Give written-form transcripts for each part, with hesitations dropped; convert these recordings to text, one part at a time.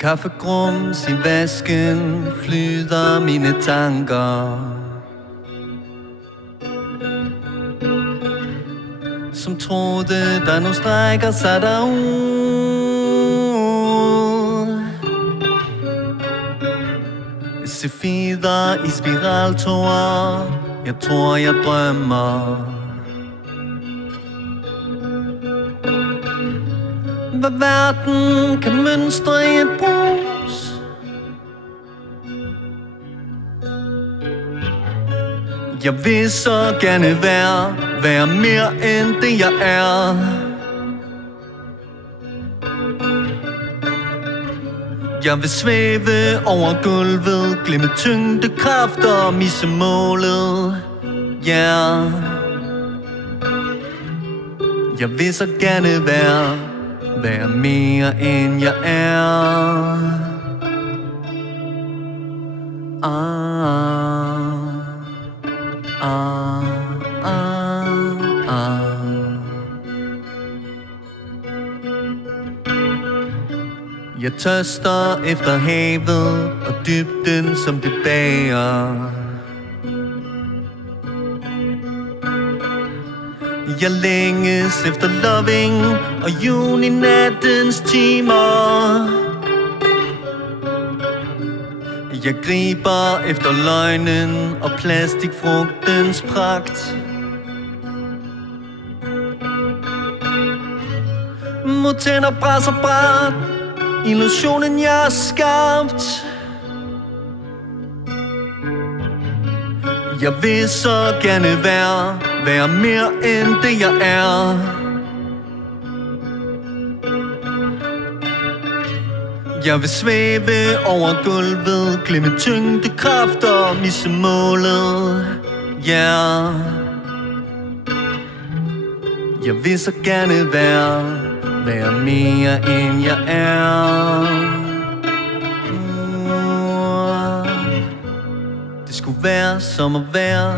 kaffegrums i vasken flyder mine tanker, som troede, der nu strækker sig derud. Sefider i spiraltorer, jeg tror, jeg drømmer. Hvad verden kan mønstre i et brus. Jeg vil så gerne være mere end det jeg er. Jeg vil svæve over gulvet, glemme tyngdekraft og misse målet. Yeah. Jeg vil så gerne være mere end jeg er. Jeg tørster efter havet og dybden, som det bager. Jeg længes efter loving og juni-nattens timer. Jeg griber efter løgnen og plastikfrugtens pragt. Mod tænder, brasser, bræt, illusionen jeg har skabt. Jeg vil så gerne være mere end det jeg er. Jeg vil svæve over gulvet, glemme tyngdekraft og misse målet. Yeah. Jeg vil så gerne være mere end jeg er. Det skulle være som at være.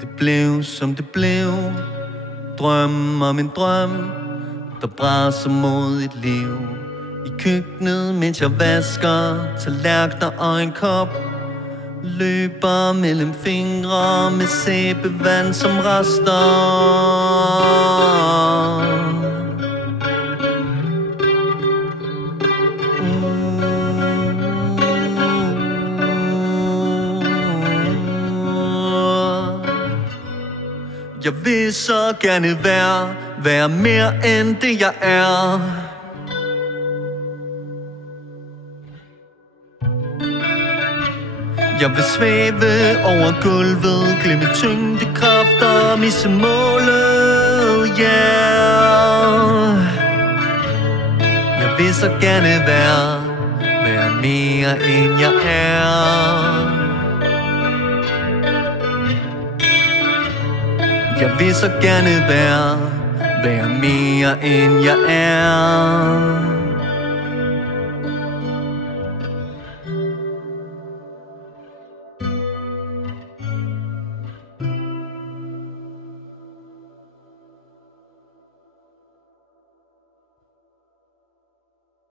Det blev som det blev. Drøm om en drøm, der braser mod et liv. I køkkenet, mens jeg vasker tallerkener og en kop. Løber mellem fingre med sæbevand som rester. Jeg vil så gerne være mere end det jeg er. Jeg vil svæve over gulvet, glemme tyngdekraft og misse målet. Yeah. Jeg vil så gerne være mere end jeg er. Jeg vil så gerne være mere end jeg er.